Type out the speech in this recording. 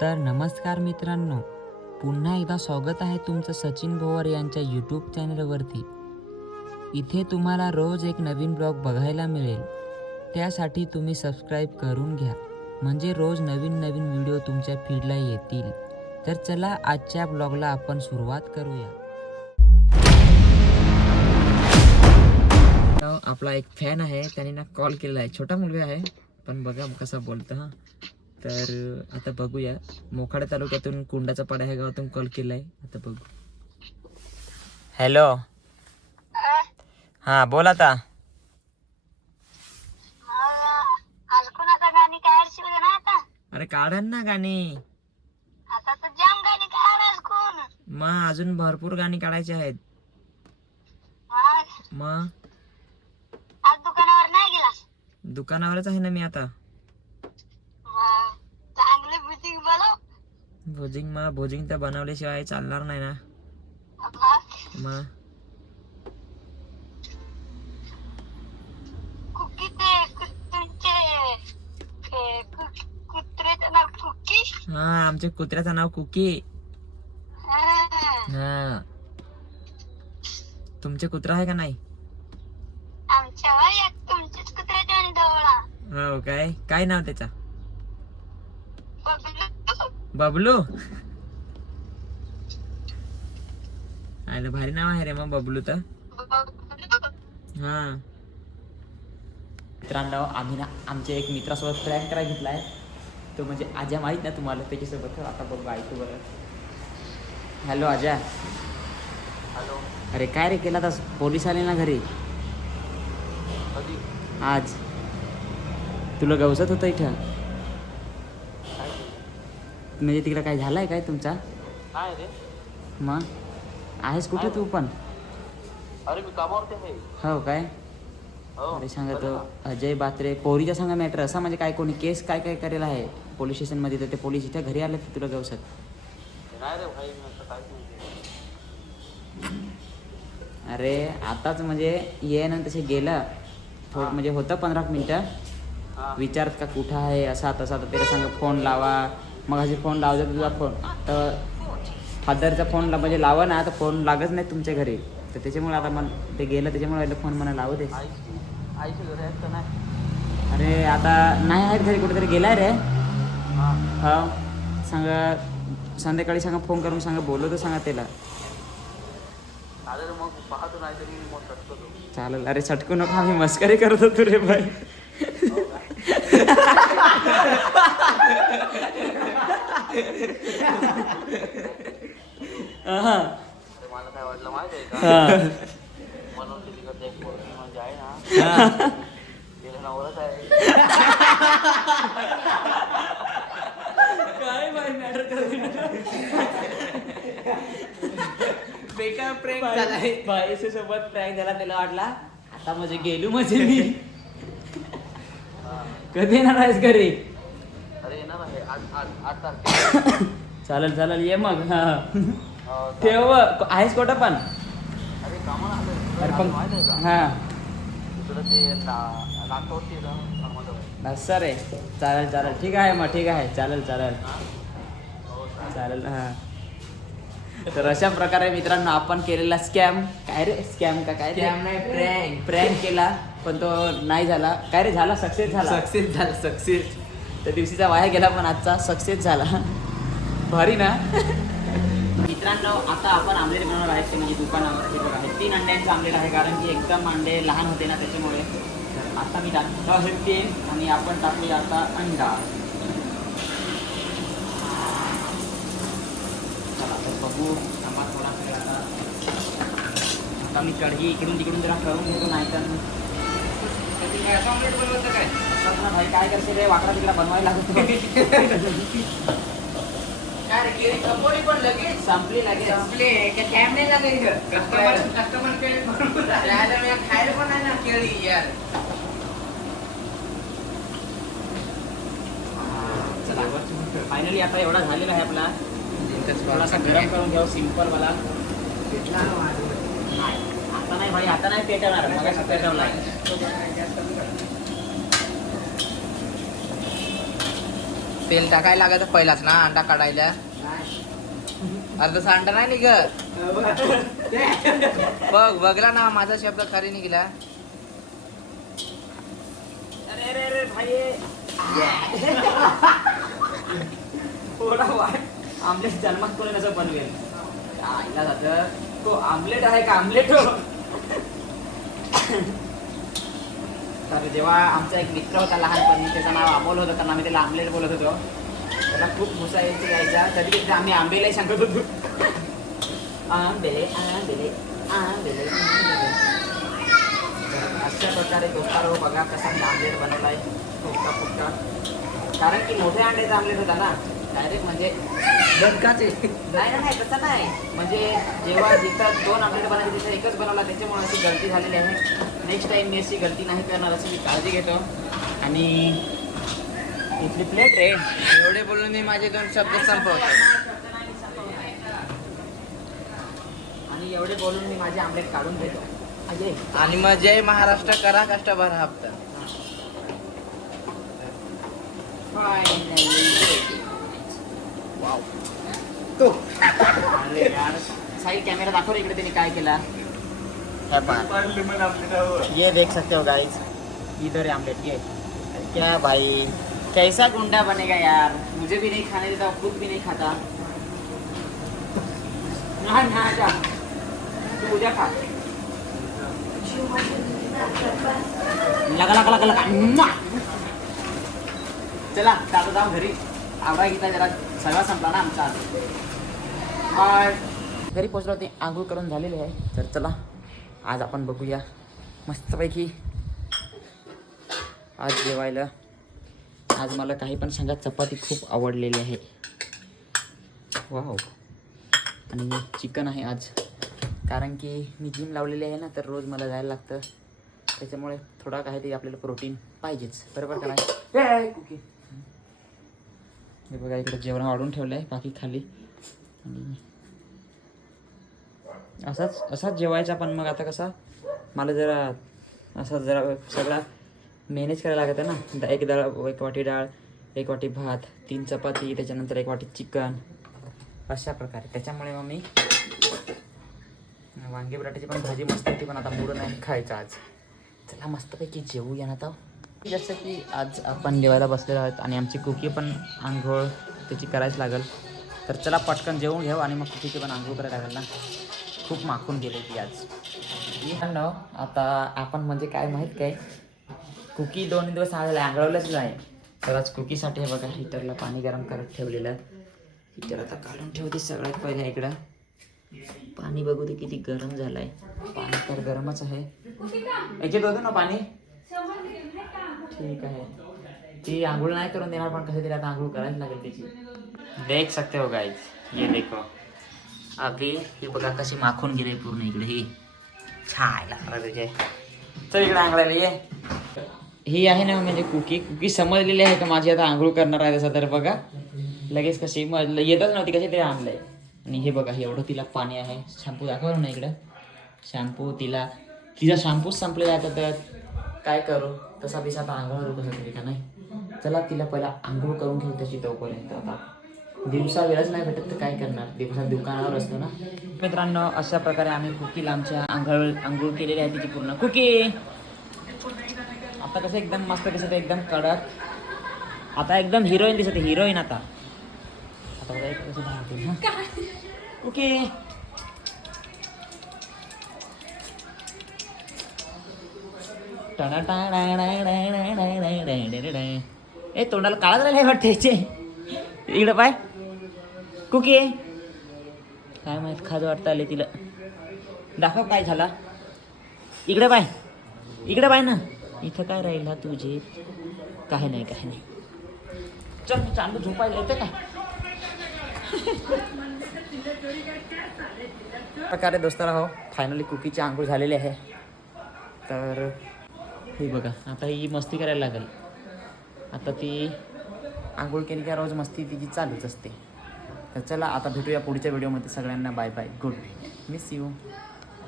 तर नमस्कार मित्रांनो, पुन्हा एकदा स्वागत आहे तुमचं सचिन भोवर यांच्या यूट्यूब चॅनलवरती. इथे तुम्हाला रोज एक नवीन ब्लॉग बघायला मिळेल. त्यासाठी तुम्ही सबस्क्राईब करून घ्या, म्हणजे रोज नवीन नवीन व्हिडिओ तुमच्या फीडला येतील. तर चला आजच्या ब्लॉगला आपण सुरुवात करूया. आपला एक फॅन आहे, त्याने ना कॉल केलेला आहे. छोटा मुलगा आहे पण बघा कसा बोलतो हा. तर आता बघूया. मोखाडा तालुक्यातून कुंडाचा पाडा ह्या गावातून कॉल केलाय. आता बघू. हॅलो, हा बोल आता. अरे काढा ना गाणी. मग अजून भरपूर गाणी काढायची आहेत. मग दुकानावरच आहे ना मी आता. भोजिंग तर बनवल्याशिवाय चालणार नाही ना. मग हा, आमच्या कुत्र्याचं नाव कुकी. हा, तुमचे कुत्रा आहे का नाही? हो काय, काय नाव त्याचा? बबलू. आयला भारी नाव आहे रे मग बबलू तर. हा मित्रांनो, आम्ही ना आमच्या एक मित्रासोबत प्रँक करायला घेतलाय. तो म्हणजे आजा, माहित ना तुम्हाला, त्याच्यासोबत. आता बघू, ऐकू बरं. हॅलो आजा. हॅलो. अरे काय रे केला तर पोलीस आले ना घरी कधी? आज. तुला गवसत होतं इथं. काय म्हणजे तिकडं काय झालंय काय तुमचा? काय रे? मग आहेस कुठे तू पण? अरे मी कामावरती आहे. हो काय? हो. अरे सांगतो अजय बात्रे पोरीच्या सांगा मॅटर असा, म्हणजे काय कोणी केस काय काय करेल आहे पोलीस स्टेशनमध्ये, तर ते पोलीस इथं घरी आले तुला गवसत. नाही रे भाई, मी असं काय नाही. अरे आताच म्हणजे ये ना तसे गेलं थोडं, म्हणजे होतं 15 मिनटं. विचारत का कुठं आहे असा तसा, तर त्याला सांग फोन लावा. मग असे फोन लावतो तुझा फोन, तर फादरचा फोन म्हणजे लावा ना, तर फोन लागत नाही तुमच्या घरी. तर त्याच्यामुळे आता मग ते गेलं, त्याच्यामुळे फोन मला लावू दे. आईची घरी आहेत का नाही? अरे आता नाही आहेत घरी, कुठेतरी गेलाय रे. हो सांगा, संध्याकाळी सांगा फोन करून सांगा, बोलवतो सांगा त्याला. चालेल, मग पाहतो, नाही तरी मग सटकतो. चालेल. अरे सटकू नको, आम्ही मस्करी करत होतो रे भाई. मला काय वाटलं माहिती आहे का? म्हणून तिकडे एक पोरगी म्हणजे आहे ना, तिला नवराच आहे. काय बाई मॅटर बेकार प्रँक झालाय. बाईच्या सोबत प्रँक झाला, त्याला वाटला आता म्हणजे गेलो म्हणजे मी. कधी येणार आहेस घरी? अरे येणार आहे 8 तारखेला. चालेल चालेल, ये मग. हा हो, ठेव. आहेस कुठं पण? अरे कामाला आलोय. अरे पण माहिती आहे का? हा तुला ते नागपूरची आहे ना, असं रे. चालेल चालेल, ठीक आहे मग, ठीक आहे, चालेल चालेल चालेल. हा, तर अशा प्रकारे मित्रांनो आपण केलेला स्कॅम. काय रे स्कॅम का काय? स्कॅम नाही, प्रँक. प्रँक केला, पण तो नाही झाला. काय रे झाला? सक्सेस झाला. सक्सेस झाला, सक्सेस. त्या दिवशीचा वाया गेला, पण आजचा सक्सेस झाला. भारी ना. मित्रांनो, आता आपण आमलेट बनवणार आहे, ते म्हणजे दुकानावर हे बघा, हे 3 अंड्यांचं आमलेट आहे, कारण की एकदम अंडे लहान होते ना, त्याच्यामुळे. तर आता मी टाकतो हे तेल, आणि आपण टाकूया आता अंडा. चला तर बघू. थांबा थोडा वेळ. आता मी कढई इकडून तिकडून जरा करून घेतो, नाही तर ऑमलेट बनवायचं काय? असं ना भाई, काय करते रे, वाकडा तिकडा बनवायला लागतो. काय रे, केळी संपवली पण लगेच संपली लगेच. संपले का? टाइम नाही लागेल. कस्टमर केळी भरपूर आहे. त्याला मी खायला पण आहे ना केळी यार. चला फायनली आता एवढा झालेला आहे आपला. थोडासा गरम करून घ्यावं, सिंपल वाला. नाही आता नाही भाई, आता नाही पेटवणार, मग पेटवला. तेल टाकायला लागत पहिलाच ना अंडा काढायला. अरे तसा अंडा नाही निघत. बघला ना माझा शब्द खरी निघला. अरे भाई आमलेट जन्मात कोणी असं बनवेल आईला जातं तो आमलेट आहे का आमलेट हो. तर जेव्हा आमचा एक मित्र होता लहानपणी त्याचं नाव अमोल होतं कारण आम्ही त्याला आमलेट बोलत होतो. त्याला खूप भुसा यायचा कधी कधी आम्ही आंबेलाही सांगत होतो. आंबेले आंबेले आंबेले अशा प्रकारे दोस्तारो बघा कसा मी आमलेट बनवलाय फुटका फुटका. कारण की मोठ्या अंड्याचा आमलेट होता ना डायरेक्ट म्हणजे दणकाचे. नाही तसं नाही म्हणजे जेव्हा जिथं 2 आमलेट बनवले तिथं एकच बनवला त्याच्यामुळे अशी गलती झालेली आहे. नेक्स्ट टाइम मी अशी गलती नाही करणार अशी मी काळजी घेतो. आणि इथली प्लेट रे एवढे बोलून मी माझे 2 शब्द संपवतो. आणि एवढे बोलून मी माझे आमलेट काढून देतो. अजय आणि मग जय महाराष्ट्र करा कष्ट भरा हप्ता. वाव तो अरे यार साइड कॅमेरा दाखव इकडे त्याने काय केला. ये देख सकते हो गाइस इधर है आमलेट. ये क्या भाई कैसा गुंडा बनेगा यार. मुझे भी नहीं खाने देता खुद भी नहीं खाता. ना जा तू उद्या खा. लगा चला आता जाऊ घरी. आवडा घेतला जरा सगळा संपला ना आमचा. घरी पोचलो ते आंघोळ करून झालेले आहे. तर चला आज आपण बघूया मस्तपैकी आज जेवायला. आज मला काही पण सांगा चपाती खूप आवडलेली आहे. वाव. आणि चिकन आहे आज कारण की मी जिम लावलेली आहे ना तर रोज मला जायला लागतं त्याच्यामुळे थोडा काहीतरी आपल्याला प्रोटीन पाहिजेच बरोबर का नाही. कुकी हे बघा इकडे जेवण वाढून ठेवलं आहे बाकी खाली. आणि असाच जेवायचा पण मग आता कसा मला जरा असा जरा सगळा मॅनेज करायला लागतं ना. एक वाटी डाळ 1 वाटी भात 3 चपाती त्याच्यानंतर 1 वाटी चिकन अशा प्रकारे. त्याच्यामुळे मग मी वांगी बटाट्याची पण भाजी मस्त होती पण आता मूड नाही खायचं आज. चला मस्तपैकी जेवूया ना आता. जसं की आज आपण जेवायला बसलेलो आहोत आणि आमची कुकी पण आंघोळ त्याची करायच लागेल. तर चला पटकन जेवून घेऊ आणि मग कुकीची पण आंघोळ करायला लागेल ना. खूप माखून गेले ती आज. आता आपण म्हणजे काय माहीत काय कुकी 2 दिवस आलेला आंघोळलंच नाही. तर आज कुकीसाठी हे बघा हिटरला पाणी गरम करत ठेवलेलं. हिटर आता काढून ठेवते सगळ्यात पहिले. इकडं पाणी बघू दे किती गरम झालं आहे. पाणी तर गरमच आहे. याच्यात होतं ना पाणी ठीक आहे. ती आंघोळ नाही करून देणार पण कसं तरी आता आंघोळ करायच लागेल त्याची. देख सकते हो गाइस ये देखो अभी ही बघा कशी माखून गेली पूर्ण इकडे. ही छायला त्याचे. चल इकडे आंघोळायला ये. ही आहे ना म्हणजे कुकी समजलेली आहे का माझी आता आंघोळ करणार आहे तसं. तर बघा लगेच कशी येतच नव्हती कशी ते आणलंय. आणि हे बघा एवढं तिला पाणी आहे. शॅम्पू दाखवलं ना इकडं शॅम्पू तिचा शॅम्पूच संपलेला आहे. तर काय करू तसा पिसा आता आंघोळ कसं तरी का नाही. चला तिला पहिला आंघोळ करून घेऊ त्याची तोपर्यंत. आता दिवसा वेळच नाही भेटत तर काय करणार दिवसा दुकानावर असतो ना. मित्रांनो अशा प्रकारे आम्ही कुकीला आमच्या आंघोळ केलेली आहे तिची पूर्ण. कुकी आता कसं एकदम मस्त दिसत एकदम कडक. आता एकदम हिरोईन दिसते हिरोईन. आता बघा कसं धावते ओके. ए तोंडाला काळा झालेला आहे वाटतं याचे. इकडं पाय कुकी काय माहित खाज वाटतं आले तिला. दाखव काय झाला. इकडे पाय ना. इथं काय राहिला तुझे. काही नाही चल चालू झोपायला येतं का. प्रकारे दोस्तारा हो फायनली कुकीची आंघोळ झालेली आहे. तर हे बघा आता ही मस्ती करायला लागेल. आता ती आंघोळ केली का रोज मस्ती तिची चालूच असते. तर चला आता भेटूया पुढच्या व्हिडिओमध्ये. सगळ्यांना bye bye good night miss you.